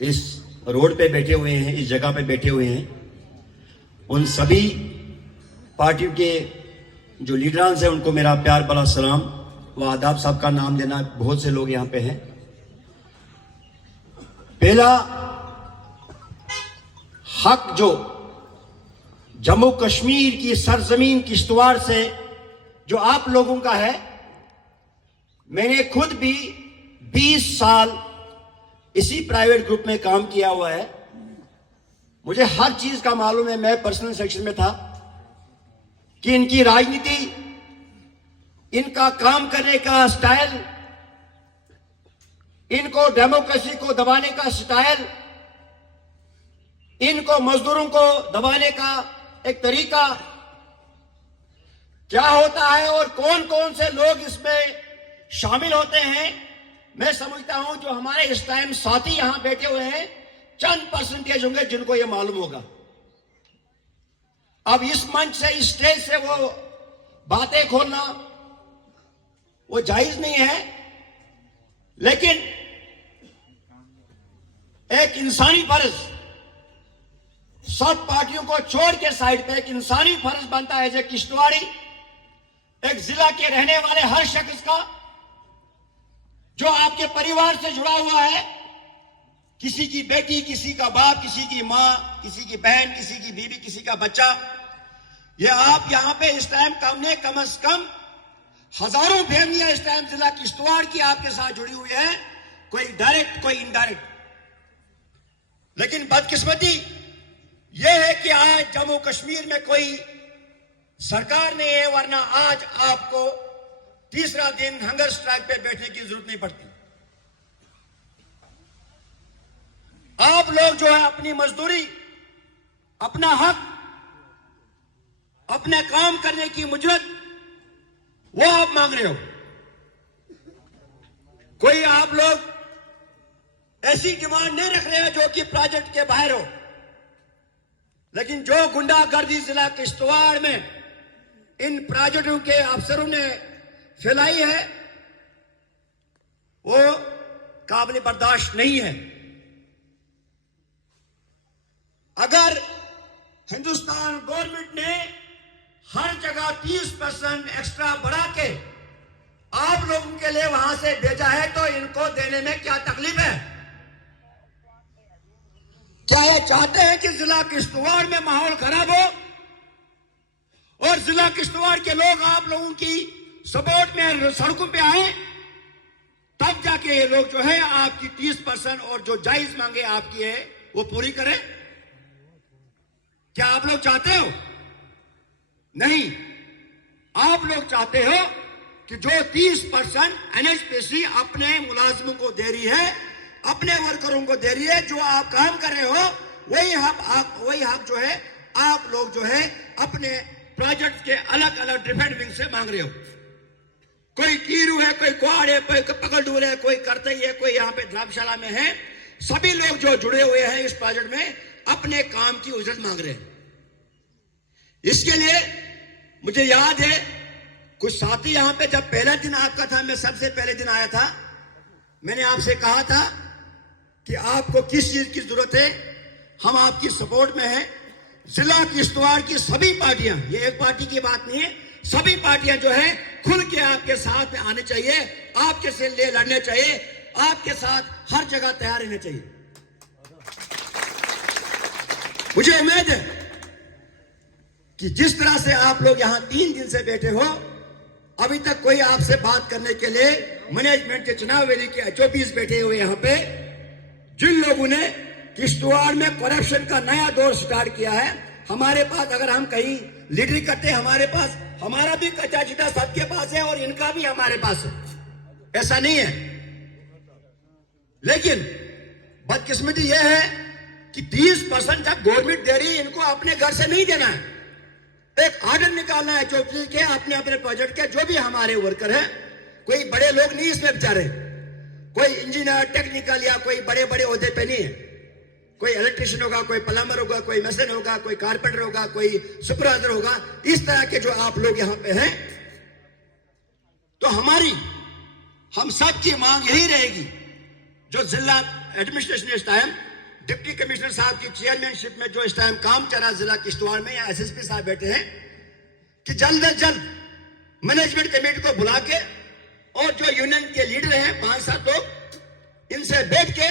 इस रोड पे बैठे हुए हैं, इस जगह पे बैठे हुए हैं, उन सभी पार्टियों के जो लीडरांस हैं उनको मेरा प्यार भरा सलाम व आदाब। साहब का नाम लेना, बहुत से लोग यहाँ पे हैं। पहला हक जो जम्मू कश्मीर की सरजमीन किश्तवाड़ से जो आप लोगों का है, मैंने खुद भी 20 साल इसी प्राइवेट ग्रुप में काम किया हुआ है। मुझे हर चीज का मालूम है। मैं पर्सनल सेक्शन में था कि इनकी राजनीति, इनका काम करने का स्टाइल, इनको डेमोक्रेसी को दबाने का स्टाइल, इनको मजदूरों को दबाने का एक तरीका क्या होता है और कौन कौन से लोग इसमें शामिल होते हैं, मैं समझता हूं जो हमारे इस टाइम साथी यहां बैठे हुए हैं, चंद परसेंटेज होंगे जिनको यह मालूम होगा। अब इस मंच से, इस स्टेज से वो बातें खोलना वो जायज नहीं है, लेकिन एक इंसानी फर्ज, सब पार्टियों को छोड़ के साइड पे एक इंसानी फर्ज बनता है जो किश्तवाड़ी, एक जिला के रहने वाले हर शख्स का जो आपके परिवार से जुड़ा हुआ है, किसी की बेटी, किसी का बाप, किसी की मां, किसी की बहन, किसी की बीवी, किसी का बच्चा, ये आप यहां पे इस टाइम कम से कम हजारों फैमिलियां इस टाइम जिला किश्तवाड़ की आपके साथ जुड़ी हुई है, कोई डायरेक्ट कोई इनडायरेक्ट। लेकिन बदकिस्मती यह है कि आज जम्मू कश्मीर में कोई सरकार नहीं है, वरना आज आपको तीसरा दिन हंगर स्ट्राइक पे बैठने की जरूरत नहीं पड़ती। आप लोग जो है अपनी मजदूरी, अपना हक, अपने काम करने की मुजरत, वो आप मांग रहे हो। कोई आप लोग ऐसी डिमांड नहीं रख रहे हैं जो कि प्रोजेक्ट के बाहर हो, लेकिन जो गुंडागर्दी जिला किश्तवाड़ में इन प्रोजेक्टों के अफसरों ने फैलाई है, वो काबिल बर्दाश्त नहीं है। अगर हिंदुस्तान गवर्नमेंट ने हर जगह 30% एक्स्ट्रा बढ़ा के आप लोगों के लिए वहां से भेजा है, तो इनको देने में क्या तकलीफ है? क्या ये चाहते हैं कि जिला किश्तवाड़ में माहौल खराब हो और जिला किश्तवाड़ के लोग आप लोगों की सपोर्ट में सड़कों पे आए, तब जाके ये लोग जो है आपकी 30% और जो जायज मांगे आपकी है वो पूरी करें? क्या आप लोग चाहते हो? नहीं, आप लोग चाहते हो कि जो 30% एनएचपीसी अपने मुलाजिमों को दे रही है, अपने वर्करों को दे रही है, जो आप काम कर रहे हो, वही हक जो है आप लोग जो है अपने प्रोजेक्ट के अलग अलग डिफरेंट विंग से मांग रहे हो। कोई कीरू है, कोई क्वाड है, कोई पकड़ूर है, कोई करतई है, कोई यहाँ पे धर्मशाला में है, सभी लोग जो जुड़े हुए हैं इस प्रोजेक्ट में अपने काम की उजरत मांग रहे हैं। इसके लिए मुझे याद है कुछ साथी यहां पे, जब पहला दिन आपका था, मैं सबसे पहले दिन आया था, मैंने आपसे कहा था कि आपको किस चीज की जरूरत है, हम आपकी सपोर्ट में हैं। जिला किश्तवाड़ की सभी पार्टियां, ये एक पार्टी की बात नहीं है, सभी पार्टियां जो है खुल के आपके साथ में आने चाहिए, आपके से ले लड़ने चाहिए, आपके साथ हर जगह तैयार रहना चाहिए। मुझे उम्मीद है कि जिस तरह से आप लोग यहां 3 दिन से बैठे हो, अभी तक कोई आपसे बात करने के लिए मैनेजमेंट के चुनाव वैली के HOPs बैठे हुए यहां पे, जिन लोगों ने किश्तवाड़ में करप्शन का नया दौर स्टार्ट किया है, हमारे पास अगर हम कहीं लीडरी करते, हमारे पास, हमारा भी कच्चा चिटा सबके पास है और इनका भी हमारे पास है, ऐसा नहीं है। लेकिन बदकिस्मती यह है कि 30% जब गवर्नमेंट दे रही है, इनको अपने घर से नहीं देना है, एक ऑर्डर निकालना है HOPs के अपने अपने प्रोजेक्ट के। जो भी हमारे वर्कर हैं, कोई बड़े लोग नहीं इसमें बेचारे, कोई इंजीनियर, टेक्निकल या कोई बड़े बड़े ओहदे पे नहीं है, कोई इलेक्ट्रिशियन होगा, कोई प्लम्बर होगा, कोई मेसन होगा, कोई कारपेंटर होगा, कोई सुपरवाइजर होगा, इस तरह के जो आप लोग यहां पे हैं। तो हम सब की मांग यही रहेगी, जो जिला एडमिनिस्ट्रेशन इस टाइम डिप्टी कमिश्नर साहब की चेयरमैनशिप में जो इस टाइम काम चल रहा है जिला किश्तवाड़ में, या एसएसपी साहब बैठे हैं कि जल्द से जल्द मैनेजमेंट कमेटी को बुला के और जो यूनियन के लीडर हैं 5-7 लोग, इनसे बैठ के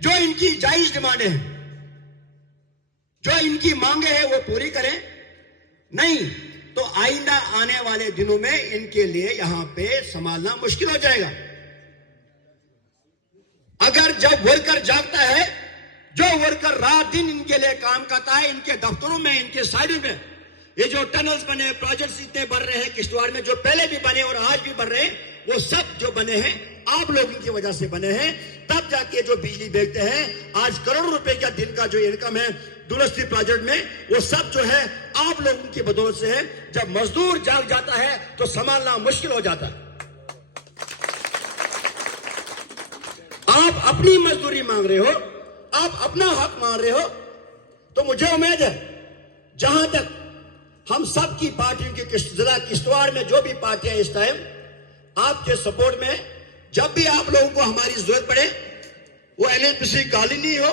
जो इनकी जायज डिमांडें हैं, जो इनकी मांगे हैं वो पूरी करें। नहीं तो आइंदा आने वाले दिनों में इनके लिए यहां पे संभालना मुश्किल हो जाएगा। अगर जब वर्कर जागता है, जो वर्कर रात दिन इनके लिए काम करता है, इनके दफ्तरों में, इनके साइडों में, ये जो टनल्स बने, प्रोजेक्ट्स इतने बढ़ रहे हैं किश्तवाड़ में, जो पहले भी बने और आज भी बढ़ रहे हैं, वो सब जो बने हैं आप लोगों की वजह से बने हैं। तब जाके जो बिजली बेचते हैं, आज करोड़ों रुपए का दिन का जो इनकम है दूरस्थ प्रोजेक्ट में, वो सब जो है आप लोगों की बदौलत से है। जब मजदूर जाग जाता है तो संभालना मुश्किल हो जाता है। आप अपनी मजदूरी मांग रहे हो, आप अपना हक मांग रहे हो, तो मुझे उम्मीद है जहां तक हम सब की पार्टियों की जिला किश्तवाड़ में जो भी पार्टियां इस टाइम आपके सपोर्ट में, जब भी आप लोगों को हमारी जरूरत पड़े, वो एनएचपीसी कॉलोनी हो,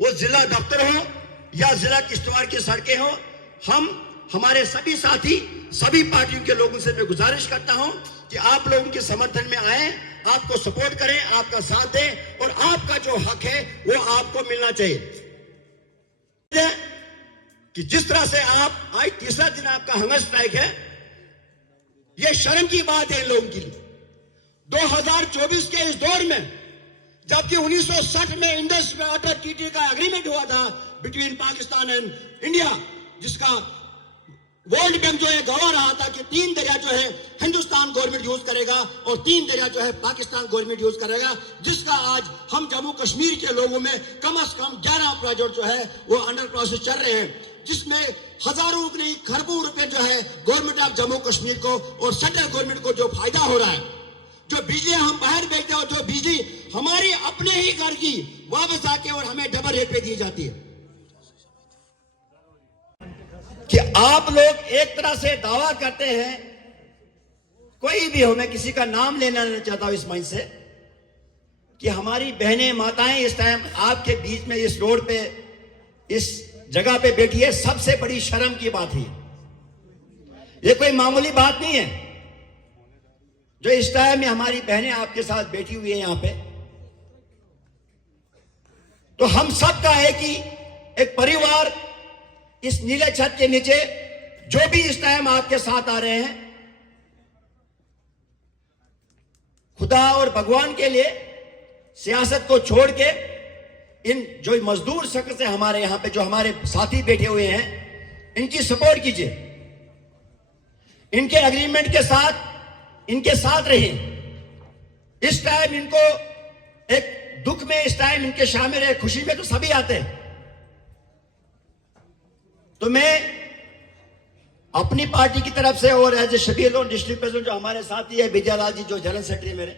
वो जिला दफ्तर हो, या जिला किश्तवाड़ की सड़कें हो, हम हमारे सभी साथी, सभी पार्टियों के लोगों से मैं गुजारिश करता हूं कि आप लोगों के समर्थन में आए, आपको सपोर्ट करें, आपका साथ दें, और आपका जो हक है वो आपको मिलना चाहिए। कि जिस तरह से आप आज तीसरा दिन आपका हंगर स्ट्राइक है, यह शर्म की बात है इन लोगों के लिए। 2024 के इस दौर में, जबकि 1960 में इंडस वाटर ट्रीटी का एग्रीमेंट हुआ था बिटवीन पाकिस्तान एंड इंडिया, जिसका वर्ल्ड बैंक जो है गवाह रहा था कि 3 दरिया जो है हिंदुस्तान गवर्नमेंट यूज करेगा और 3 दरिया जो है पाकिस्तान गवर्नमेंट यूज करेगा, जिसका आज हम जम्मू कश्मीर के लोगों में कम से कम 11 प्रोजेक्ट जो है वो अंडर प्रोसेस चल रहे हैं, जिसमें हजारों नहीं खरबों रुपए जो है गवर्नमेंट ऑफ जम्मू कश्मीर को और सेंट्रल गवर्नमेंट को जो फायदा हो रहा है। जो बिजली हम बाहर बेचते हैं और जो बिजली हमारी अपने ही घर की वापस आके और हमें डबल रेट पे दी जाती है। कि आप लोग एक तरह से दावा करते हैं, कोई भी हो, मैं किसी का नाम लेना नहीं चाहता हूं इस मंच से, कि हमारी बहनें माताएं इस टाइम आपके बीच में इस रोड पे इस जगह पे बैठी है। सबसे बड़ी शर्म की बात है, ये कोई मामूली बात नहीं है जो इस टाइम में हमारी बहनें आपके साथ बैठी हुई है यहां पे। तो हम सब का है कि एक परिवार इस नीले छत के नीचे जो भी इस टाइम आपके साथ आ रहे हैं, खुदा और भगवान के लिए सियासत को छोड़ के इन जो मजदूर शख्स है हमारे यहां पे, जो हमारे साथी बैठे हुए हैं, इनकी सपोर्ट कीजिए, इनके एग्रीमेंट के साथ इनके साथ रहिए। इस टाइम इनको एक दुख में इस टाइम इनके शामिल है, खुशी में तो सभी आते हैं। तो मैं अपनी पार्टी की तरफ से और as a Shabir Lone district president जो हमारे साथी है विजय लाल जी जो जनरल सेक्रेटरी मेरे,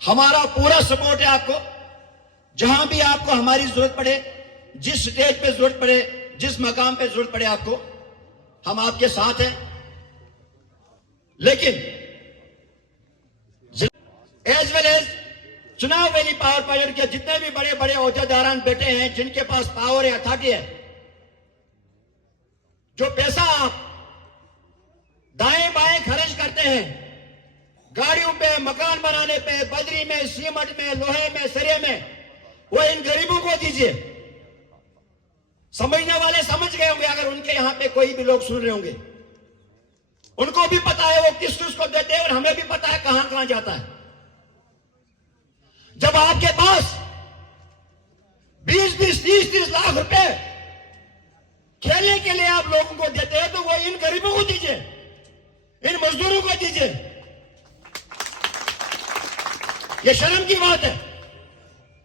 हमारा पूरा सपोर्ट है आपको। जहां भी आपको हमारी जरूरत पड़े, जिस स्टेज पे जरूरत पड़े, जिस मकाम पे जरूरत पड़े आपको, हम आपके साथ हैं। लेकिन एज वेल एज चुनाव वैली पावर प्रोजेक्ट के जितने भी बड़े बड़े अहदेदारान बैठे हैं, जिनके पास पावर है, अथॉरिटी है, जो पैसा आप दाएं बाएं खर्च करते हैं, गाड़ियों पे, मकान बनाने पे, बजरी में, सीमेंट में, लोहे में, सरिये में, वो इन गरीबों को दीजिए। समझने वाले समझ गए होंगे, अगर उनके यहां पे कोई भी लोग सुन रहे होंगे, उनको भी पता है वो किस किस को देते हैं, और हमें भी पता है कहां कहां जाता है। जब आपके पास 20-20, 30-30 लाख रुपए खेलने के लिए आप लोगों को देते हैं, तो वो इन गरीबों को दीजिए, इन मजदूरों को दीजिए। ये शर्म की बात है।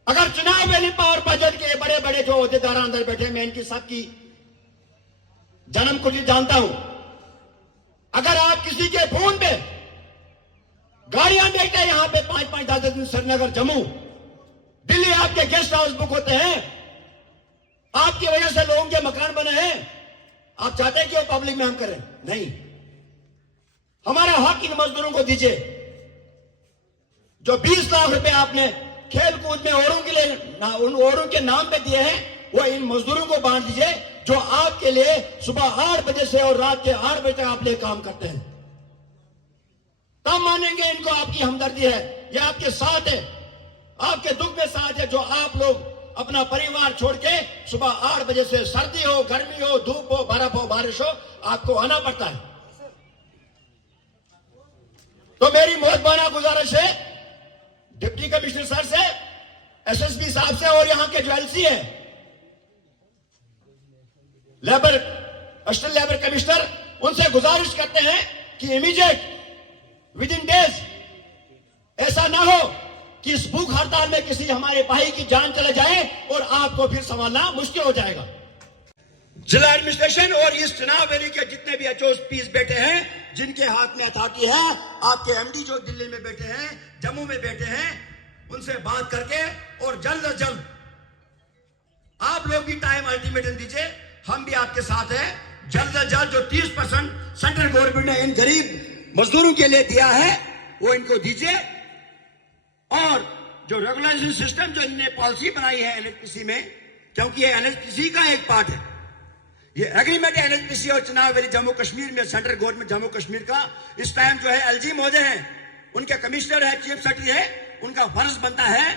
अगर चुनाव वैली पावर प्रोजेक्ट के बड़े बड़े जो अहदेदार अंदर बैठे, मैं इनकी सबकी जन्म कुंडली जानता हूं। अगर आप किसी के फोन पे गाड़ियां देखते हैं यहां पे 5-5, 10 दिन, श्रीनगर, जम्मू, दिल्ली आपके गेस्ट हाउस बुक होते हैं, आपकी वजह से लोगों के मकान बने हैं। आप चाहते हैं कि वो पब्लिक में हम करें? नहीं, हमारा हक इन मजदूरों को दीजिए। जो 20 लाख रुपए आपने खेल कूद में औरों के लिए उन औरों के नाम पे दिए हैं, वो इन मजदूरों को बांट दीजिए जो आपके लिए सुबह 8 बजे से और रात के 8 बजे तक आप लिए काम करते हैं। तब मानेंगे इनको आपकी हमदर्दी है, ये आपके साथ है, आपके दुख में साथ है। जो आप लोग अपना परिवार छोड़ के सुबह 8 बजे से, सर्दी हो, गर्मी हो, धूप हो, बर्फ हो, बारिश हो, आपको आना पड़ता है। तो मेरी मोहब्बाना गुजारिश है डिप्टी कमिश्नर सर से, एसएसपी साहब से और यहां के जो एलसी है, लेबर असिस्टेंट लेबर कमिश्नर, उनसे गुजारिश करते हैं कि इमीडिएट विद इन डेज ऐसा ना हो कि इस भूख हड़ताल में किसी हमारे भाई की जान चले जाए और आपको फिर संभालना मुश्किल हो जाएगा। जिला एडमिनिस्ट्रेशन और इस चुनाव वैली के जितने भी एचओपीज बैठे हैं, जिनके हाथ में अथॉरिटी है, आपके एमडी जो दिल्ली में बैठे हैं, जम्मू में बैठे हैं, उनसे बात करके और जल्द से जल्द आप लोग भी टाइम अल्टीमेटम दीजिए, हम भी आपके साथ हैं। जल्द से जल्द जो 30% सेंट्रल गवर्नमेंट ने इन गरीब मजदूरों के लिए दिया है वो इनको दीजिए, और जो रेगुलेशन सिस्टम जो इनने पॉलिसी बनाई है एनएचपीसी में, क्योंकि ये एनएचपीसी का एक पार्ट है, ये एग्रीमेंट है एनएचपीसी और चुनाव वैली जम्मू कश्मीर में, सेंट्रल गवर्नमेंट जम्मू कश्मीर का। इस टाइम जो है एलजी महोदय हैं, उनके कमिश्नर है, चीफ सेक्रेटरी है, उनका फर्ज बनता है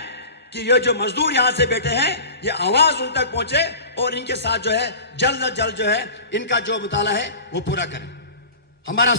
कि ये जो मजदूर यहां से बैठे हैं, ये आवाज उन तक पहुंचे और इनके साथ जो है जल्द से जल्द जो है इनका जो मुताला है वो पूरा करें। हमारा